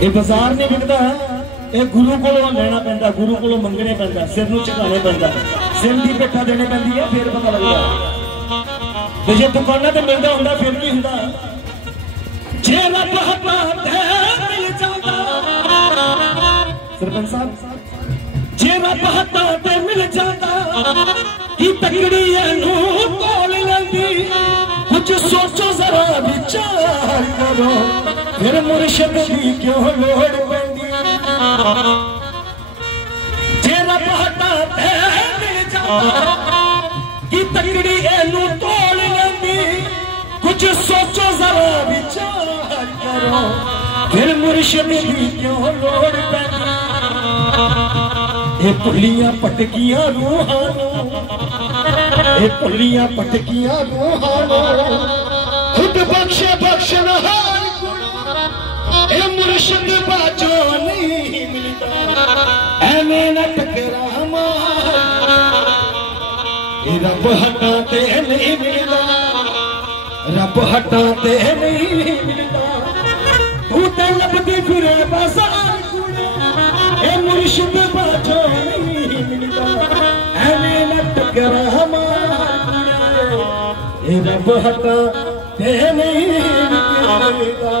ये बाजार नहीं बिकता, ये गुरु को लेना पैंदा, गुरु को मंगने पैंदा, सिर नूं झुकाने पैंदा, सिर की पेठा देने पैंदी है, फिर पता लगता। तो जे दुकाना ते मिलता हुंदा फिर की हुंदा, जे रब हटा ते मिल जाता। सरपंच साहब, जे रब हटा ते मिल जाता, ई तकड़ी नूं तोल लैंदी। कुछ सोचो जरा विचार करो, फिर मुर्शिद दी क्यों लोड़ पैंदी। जे रब हटा ते मिल जाता, की तकड़ी नूं तोल लैंदी। कुछ सोचो जरा विचार करो, फिर मुर्शिद दी क्यों लोड़ पैंदी। ये भुलियां पटकियां रूहां नूं, ये भुलियां पटकियां रूहां नूं खुद बख्शे बख्शनहार गुण। ये मुर्शिद बाजो नहीं मिलता, एवें न टकरा मार। ये रब हटा ते नहीं मिलता, रब हटा ते नहीं मिलता। तू ते लभदी फिरे बाजार कुड़े, ये मुर्शिद बाजो नहीं मिलता, एवें न टकरा मार। ये रब हटा ते नहीं मिलता।